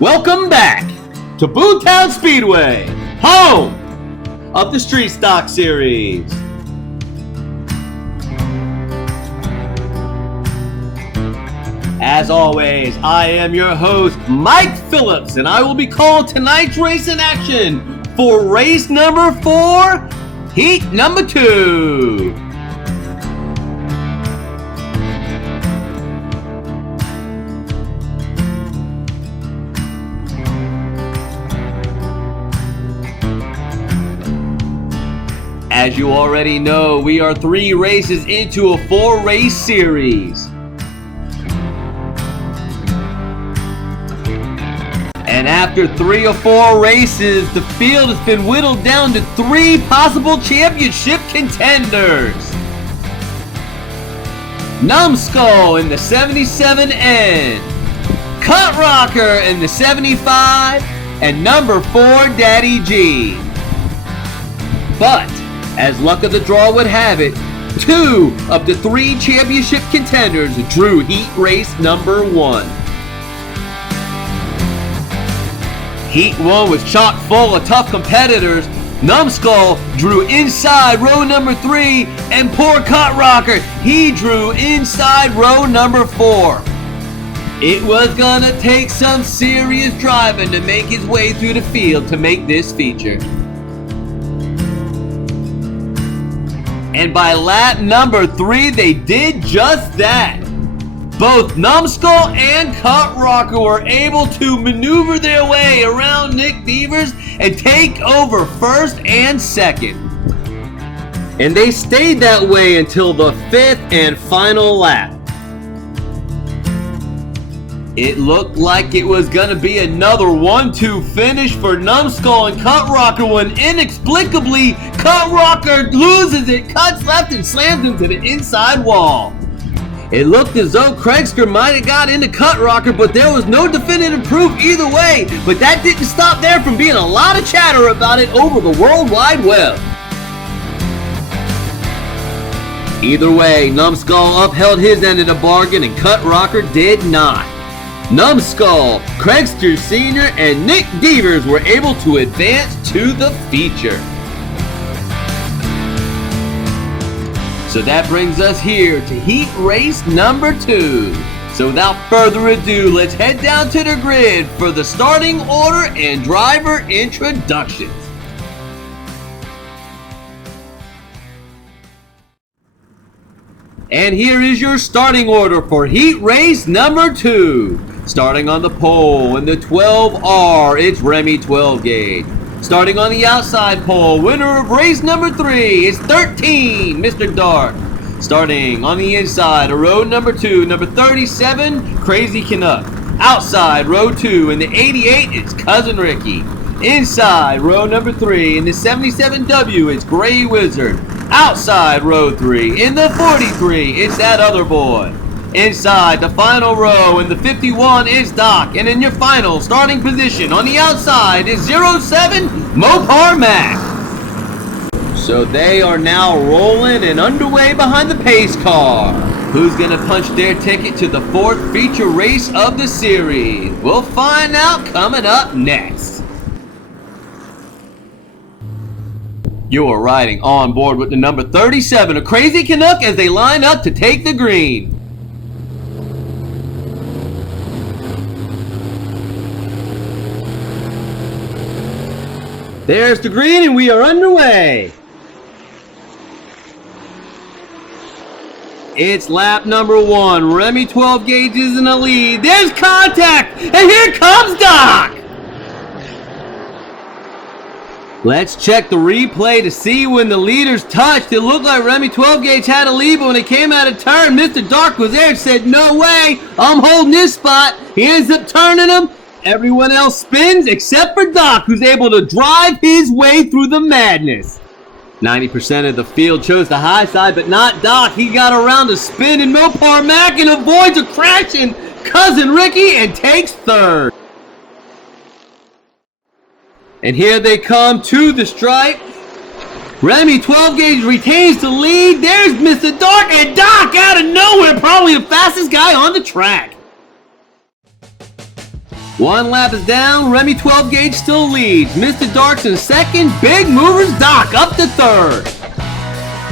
Welcome back to Boomtown Speedway, home of the Street Stock Series. As always, I am your host, Mike Phillips, and I will be calling tonight's race in action for race number 4, heat number 2. As you already know, we are 3 races into a 4-race series. And after 3 or 4 races, the field has been whittled down to 3 possible championship contenders. Numbskull in the 77N, Cut Rocker in the 75, and number 4 Daddy G. But as luck of the draw would have it, 2 of the 3 championship contenders drew heat race number 1. Heat 1 was chock full of tough competitors. Numbskull drew inside row number 3, and poor Cut Rocker, he drew inside row number 4. It was gonna take some serious driving to make his way through the field to make this feature. And by lap number 3, they did just that. Both Numbskull and Cut Rocker were able to maneuver their way around Nick Beavers and take over first and second. And they stayed that way until the 5th and final lap. It looked like it was gonna be another 1-2 finish for Numbskull and Cut Rocker when inexplicably Cut Rocker loses it, cuts left, and slams into the inside wall. It looked as though Craigster might have got into Cut Rocker, but there was no definitive proof either way. But that didn't stop there from being a lot of chatter about it over the World Wide Web. Either way, Numbskull upheld his end of the bargain and Cut Rocker did not. Numbskull, Craigster Sr., and Nick Beavers were able to advance to the feature. So that brings us here to heat race number 2. So without further ado, let's head down to the grid for the starting order and driver introductions. And here is your starting order for heat race number 2. Starting on the pole in the 12R, it's Remy 12 gauge. Starting on the outside pole, winner of race number 3, it's 13, Mr. Dark. Starting on the inside of row number 2, number 37, Crazy Canuck. Outside row 2, in the 88, it's Cousin Ricky. Inside row number 3, in the 77W, it's Gray Wizard. Outside row 3, in the 43, it's that other boy. Inside the final row in the 51 is Doc, and in your final starting position on the outside is 07 Mopar Mac. So they are now rolling and underway behind the pace car. Who's gonna punch their ticket to the 4th feature race of the series? We'll find out coming up next. You are riding on board with the number 37, a Crazy Canuck, as they line up to take the green. There's the green and we are underway. It's lap number 1. Remy 12 gauge is in the lead. There's contact, and here comes Doc. Let's check the replay to see when the leaders touched. It looked like Remy 12 gauge had a lead, but when it came out of turn, Mr. Dark was there and said, "No way, I'm holding this spot." He ends up turning him. Everyone else spins except for Doc, who's able to drive his way through the madness. 90% of the field chose the high side, but not Doc. He got around to spin, and Mopar Mac and avoids a crashing Cousin Ricky and takes 3rd. And here they come to the stripe. Remy 12 gauge retains the lead. There's Mr. Dark, and Doc out of nowhere, probably the fastest guy on the track. One lap is down, Remy 12 gauge still leads. Mr. Dark's in second, Big Movers Doc up to third.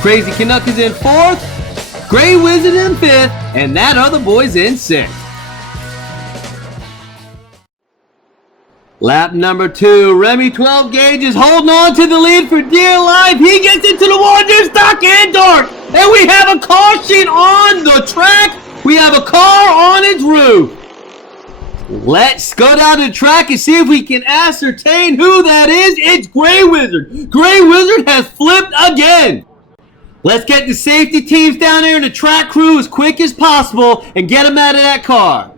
Crazy Canuck is in fourth, Gray Wizard in fifth, and that other boy's in sixth. Lap number 2, Remy 12 gauge is holding on to the lead for dear life. He gets into the wall, just Doc and Dark, and we have a caution on the track. We have a car on its roof. Let's go down to the track and see if we can ascertain who that is. It's Gray Wizard. Gray Wizard has flipped again. Let's get the safety teams down there and the track crew as quick as possible and get them out of that car.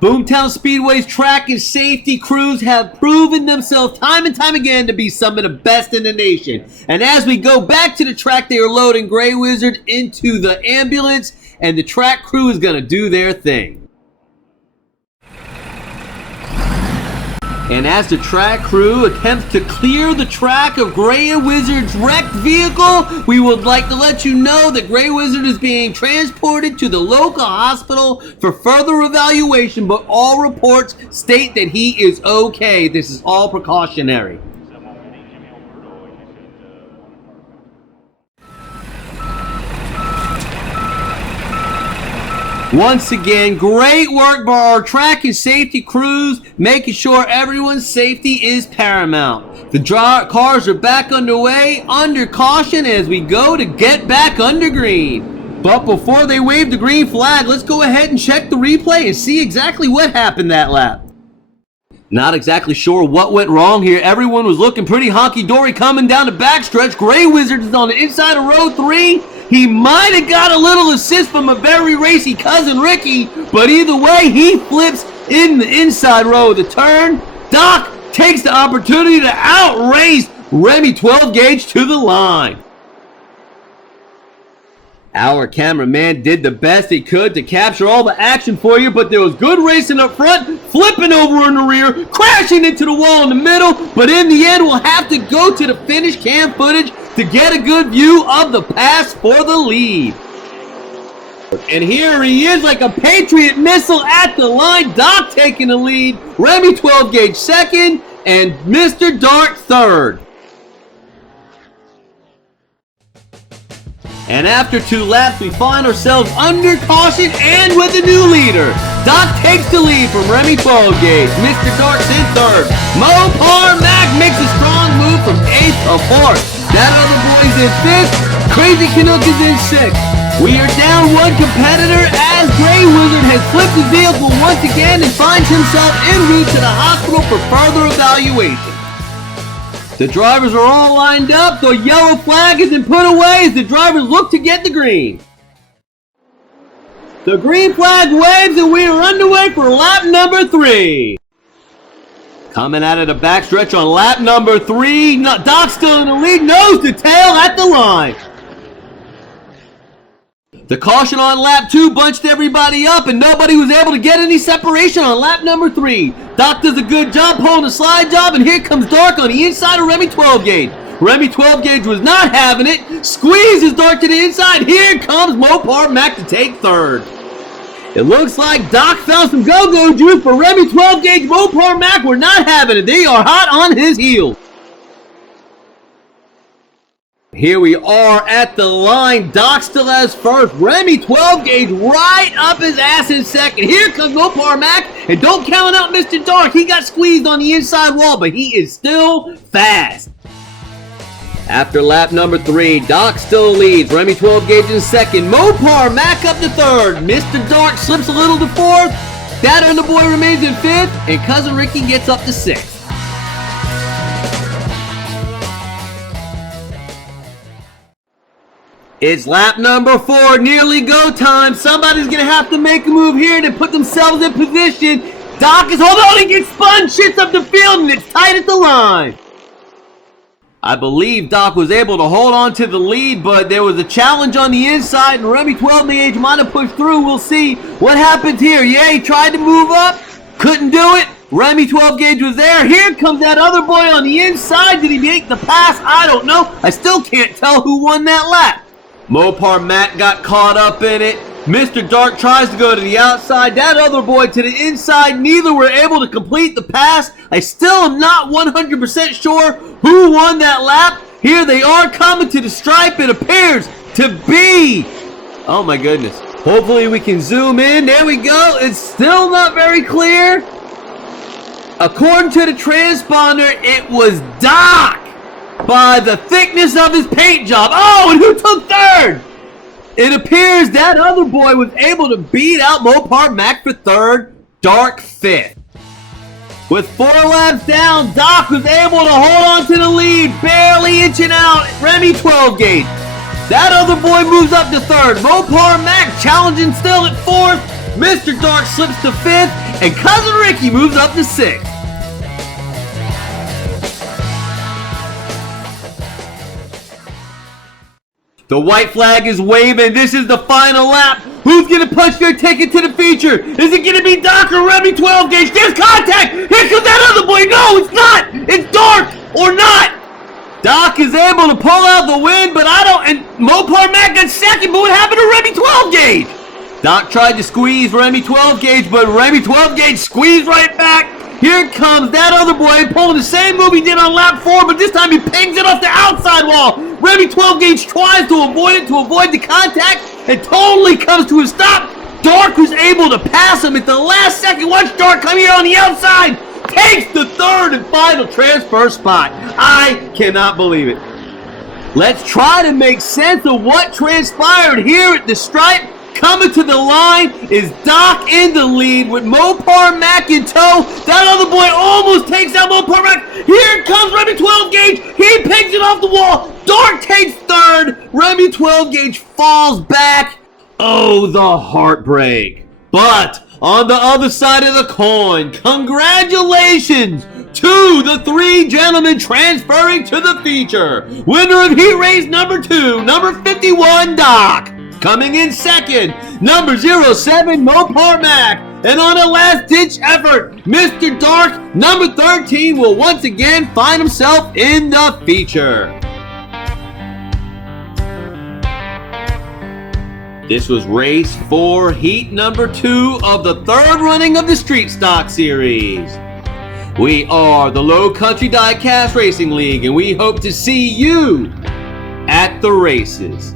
Boomtown Speedway's track and safety crews have proven themselves time and time again to be some of the best in the nation. And as we go back to the track, they are loading Gray Wizard into the ambulance, and the track crew is going to do their thing. And as the track crew attempts to clear the track of Gray Wizard's wrecked vehicle, we would like to let you know that Gray Wizard is being transported to the local hospital for further evaluation, but all reports state that he is okay. This is all precautionary. Once again, great work by our track and safety crews, making sure everyone's safety is paramount. The cars are back underway, under caution as we go to get back under green. But before they wave the green flag, let's go ahead and check the replay and see exactly what happened that lap. Not exactly sure what went wrong here. Everyone was looking pretty honky-dory coming down the backstretch. Gray Wizard is on the inside of row 3. He might have got a little assist from a very racy cousin Ricky, but either way, he flips in the inside row of the turn. Doc takes the opportunity to outrace Remy 12 gauge to the line. Our cameraman did the best he could to capture all the action for you, but there was good racing up front, flipping over in the rear, crashing into the wall in the middle, but in the end, we'll have to go to the finish cam footage to get a good view of the pass for the lead. And here he is like a Patriot missile at the line. Doc taking the lead, Remy 12 gauge second, and Mr. Dark third. And after 2 laps, we find ourselves under caution and with a new leader. Doc takes the lead from Remy 12 gauge. Mr. Dark's in third. Mopar Mac makes a strong move from 8th to 4th. That other boy's in 5th. Crazy Canuck is in 6th. We are down 1 competitor as Gray Wizard has flipped his vehicle once again and finds himself en route to the hospital for further evaluation. The drivers are all lined up. The yellow flag has been put away as the drivers look to get the green. The green flag waves and we are underway for lap number 3. Coming out of the backstretch on lap number 3. Doc still in the lead, nose to tail at the line. The caution on lap 2 bunched everybody up and nobody was able to get any separation on lap number 3. Doc does a good job pulling the slide job, and here comes Dark on the inside of Remy 12 gauge. Remy 12 gauge was not having it. Squeezes Dark to the inside. Here comes Mopar Mac to take third. It looks like Doc found some go-go juice for Remy 12 gauge. Mopar Mac were not having it. They are hot on his heels. Here we are at the line. Doc still has first. Remy 12 gauge right up his ass in second. Here comes Mopar Mac. And don't count out Mr. Dark. He got squeezed on the inside wall, but he is still fast. After lap number 3, Doc still leads. Remy 12 gauge in second. Mopar Mac up to third. Mr. Dark slips a little to fourth. That other boy remains in fifth. And cousin Ricky gets up to sixth. It's lap number 4, nearly go time. Somebody's going to have to make a move here to put themselves in position. Doc is holding on, he gets spun, shits up the field, and it's tight at the line. I believe Doc was able to hold on to the lead, but there was a challenge on the inside, and Remy 12 gauge might have pushed through. We'll see what happens here. Yeah, he tried to move up, couldn't do it. Remy 12 gauge was there. Here comes that other boy on the inside. Did he make the pass? I don't know. I still can't tell who won that lap. Mopar Mac got caught up in it. Mr. Dark tries to go to the outside, that other boy to the inside. Neither were able to complete the pass. I still am not 100% sure who won that lap. Here they are coming to the stripe. It appears to be, oh my goodness. Hopefully we can zoom in. There we go. It's still not very clear. According to the transponder, it was Doc by the thickness of his paint job. Oh, and who took third? It appears that other boy was able to beat out Mopar Mac for third, Dark fifth. With 4 laps down, Doc was able to hold on to the lead, barely inching out Remy 12 gauge. That other boy moves up to third. Mopar Mac challenging still at fourth. Mr. Dark slips to fifth, and Cousin Ricky moves up to sixth. The white flag is waving. This is the final lap. Who's going to punch their ticket to the feature? Is it going to be Doc or Remy 12 gauge? There's contact. Here comes that other boy. No, it's not. It's Dark or not. Doc is able to pull out the win, but and Mopar Mac got second, but what happened to Remy 12 gauge? Doc tried to squeeze Remy 12 gauge, but Remy 12 gauge squeezed right back. Here comes that other boy pulling the same move he did on lap 4, but this time he pings it off the outside wall. Remy 12 gauge tries to avoid it, to avoid the contact, and totally comes to a stop. Dark was able to pass him at the last second. Watch Dark come here on the outside. Takes the third and final transfer spot. I cannot believe it. Let's try to make sense of what transpired here at the stripe. Coming to the line is Doc in the lead with Mopar Mac in tow. That other boy almost takes out Mopar Mac. Here comes Remy 12 gauge. He picks it off the wall. Dark takes third. Remy 12 gauge falls back. Oh, the heartbreak. But on the other side of the coin, congratulations to the 3 gentlemen transferring to the feature. Winner of Heat Race number 2, number 51, Doc. Coming in second, number 07, Mopar Mac. And on a last-ditch effort, Mr. Dark, number 13, will once again find himself in the feature. This was race 4, heat number 2 of the 3rd running of the Street Stock Series. We are the Low Country Diecast Racing League, and we hope to see you at the races.